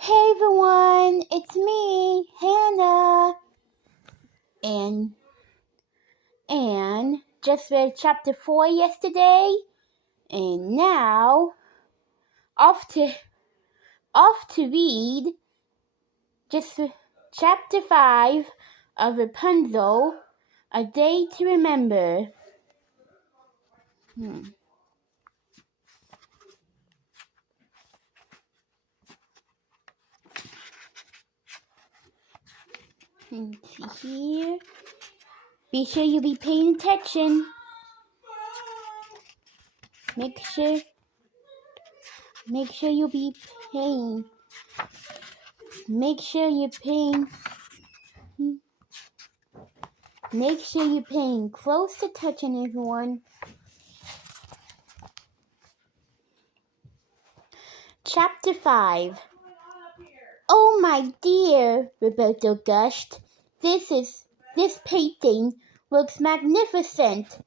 Hey everyone, it's me, Hannah, and just read chapter 4 yesterday, and now off to read just chapter 5 of Rapunzel, A Day to Remember. Let's see here. Be sure you be paying attention. Make sure you be paying. Make sure you're paying close attention, everyone. Chapter 5. Oh, my dear, Roberto gushed. This painting looks magnificent.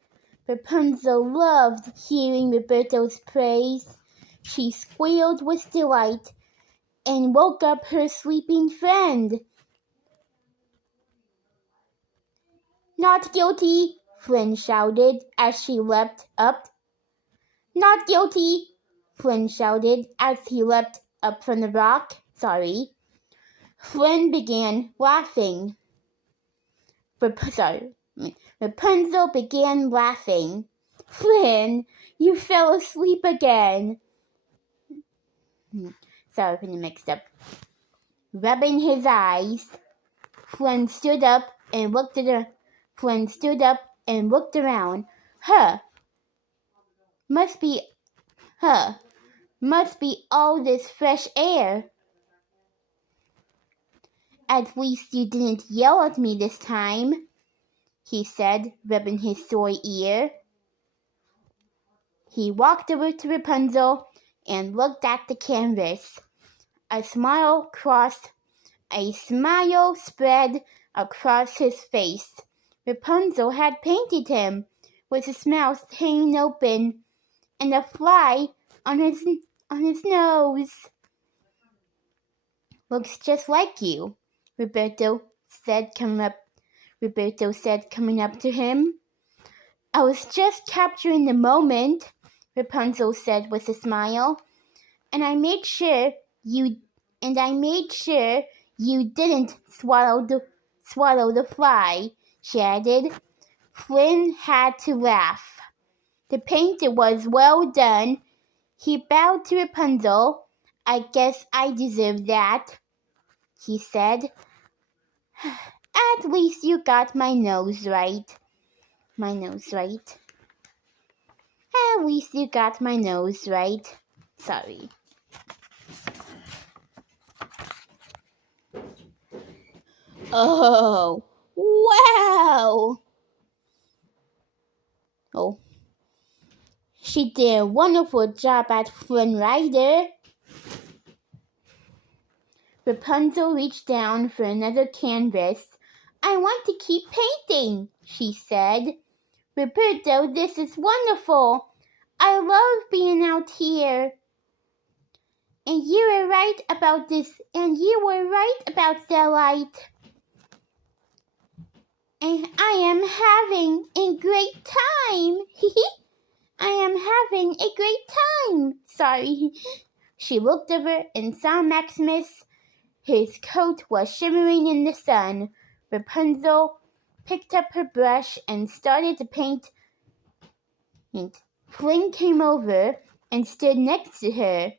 Rapunzel loved hearing Roberto's praise. She squealed with delight and woke up her sleeping friend. Not guilty, Flynn shouted as she leapt up. Not guilty, Flynn shouted as he leapt up from the rock. Flynn began laughing. Rapunzel began laughing. Flynn, you fell asleep again. Sorry for the mix-up. Rubbing his eyes, Flynn stood up and looked around. Must be all this fresh air. At least you didn't yell at me this time, he said, rubbing his sore ear. He walked over to Rapunzel and looked at the canvas. A smile spread across his face. Rapunzel had painted him, with his mouth hanging open and a fly on his nose. Looks just like you, Roberto said, coming up to him. I was just capturing the moment, Rapunzel said with a smile, and I made sure you didn't swallow the fly, she added. Flynn had to laugh. The painter was well done. He bowed to Rapunzel. I guess I deserve that, he said. At least you got my nose right. At least you got my nose right. Sorry. Oh, wow. Oh, she did a wonderful job at Flynn Rider. Rapunzel reached down for another canvas. I want to keep painting, she said. Roberto, this is wonderful. I love being out here. And you were right about the light. And I am having a great time. I am having a great time. Sorry. She looked over and saw Maximus. His coat was shimmering in the sun. Rapunzel picked up her brush and started to paint. Flynn came over and stood next to her.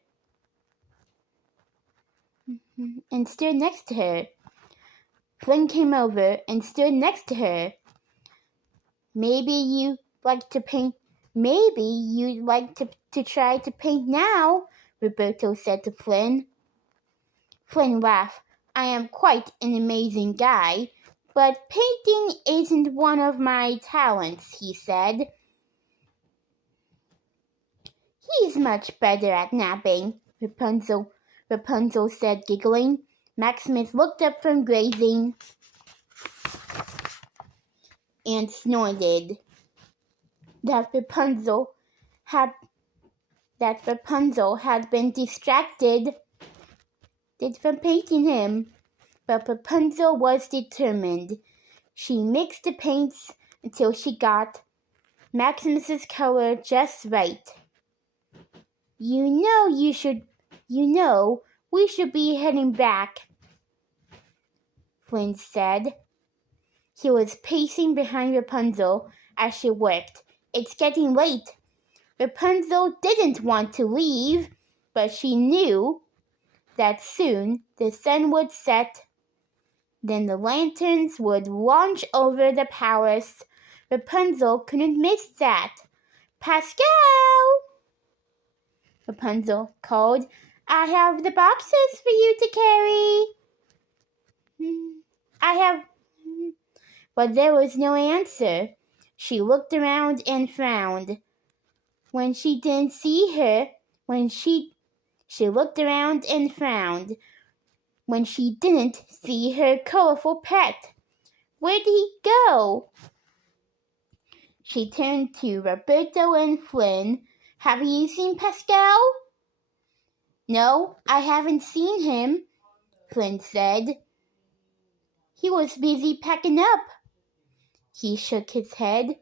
Flynn came over and stood next to her. Maybe you'd like to try to paint now, Roberto said to Flynn. Flynn laughed. I am quite an amazing guy, but painting isn't one of my talents, he said. He's much better at napping, Rapunzel said, giggling. Maximus looked up from grazing and snorted. That Rapunzel had been distracted from painting him. But Rapunzel was determined. She mixed the paints until she got Maximus's color just right. You know we should be heading back, Flynn said. He was pacing behind Rapunzel as she worked. It's getting late. Rapunzel didn't want to leave, but she knew that soon the sun would set. Then the lanterns would launch over the palace. Rapunzel couldn't miss that. Pascal! Rapunzel called. I have the boxes for you to carry. I have... But there was no answer. She looked around and frowned. When she didn't see her, she looked around and frowned. When she didn't see her colorful pet. Where did he go? She turned to Roberto and Flynn. Have you seen Pascal? No, I haven't seen him, Flynn said. He was busy packing up. He shook his head.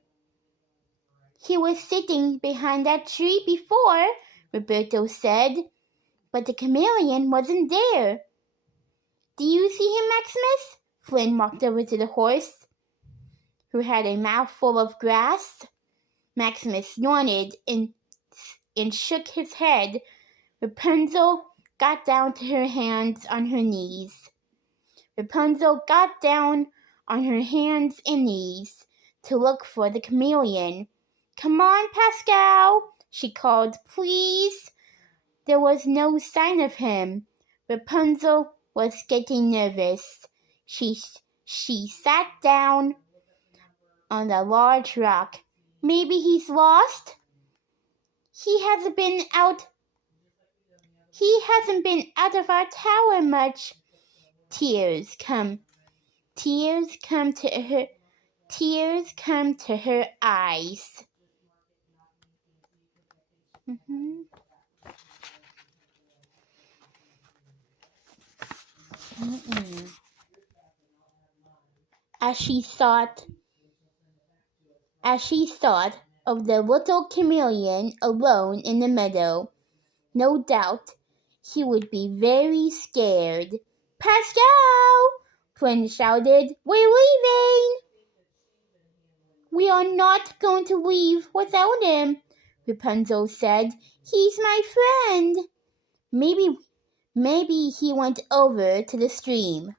He was sitting behind that tree before, Roberto said, but the chameleon wasn't there. Do you see him, Maximus? Flynn walked over to the horse, who had a mouthful of grass. Maximus snorted and shook his head. Rapunzel got down to her hands on her knees. Rapunzel got down on her hands and knees to look for the chameleon. Come on, Pascal, she called, please. There was no sign of him. Rapunzel was getting nervous. She sat down on a large rock. Maybe he's lost? He hasn't been out of our tower much. Tears come to her eyes. As she thought of the little chameleon alone in the meadow, no doubt he would be very scared. Pascal! Flynn shouted. We're leaving! We are not going to leave without him, Rapunzel said. He's my friend. Maybe he went over to the stream,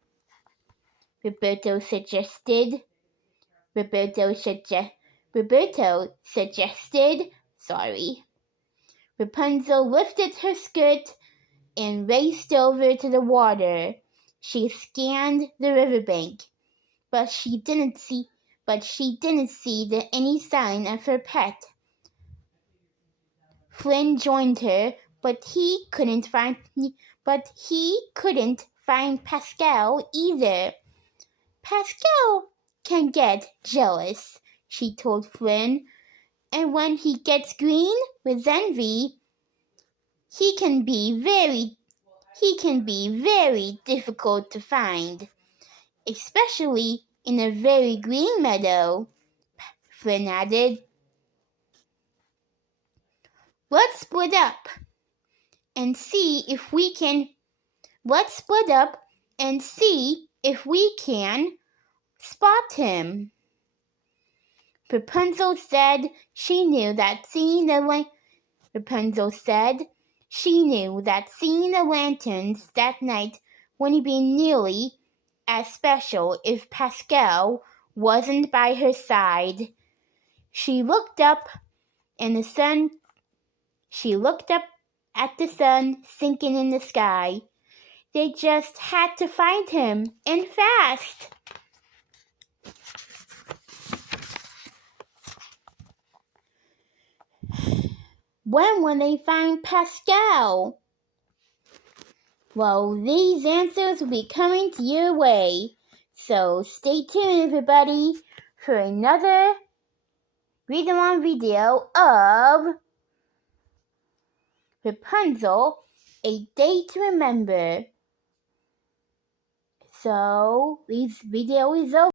Roberto suggested. Rapunzel lifted her skirt and raced over to the water. She scanned the riverbank, but she didn't see any sign of her pet. Flynn joined her, but he couldn't find Pascal either. Pascal can get jealous, she told Flynn, and when he gets green with envy, he can be very difficult to find, especially in a very green meadow, Flynn added. Let's split up and see if we can spot him. Rapunzel said she knew that seeing the lanterns that night wouldn't be nearly as special if Pascal wasn't by her side. She looked up at the sun sinking in the sky. They just had to find him, and fast. When will they find Pascal? Well, these answers will be coming to your way. So stay tuned, everybody, for another read-along video of Rapunzel, A Day to Remember. So this video is over.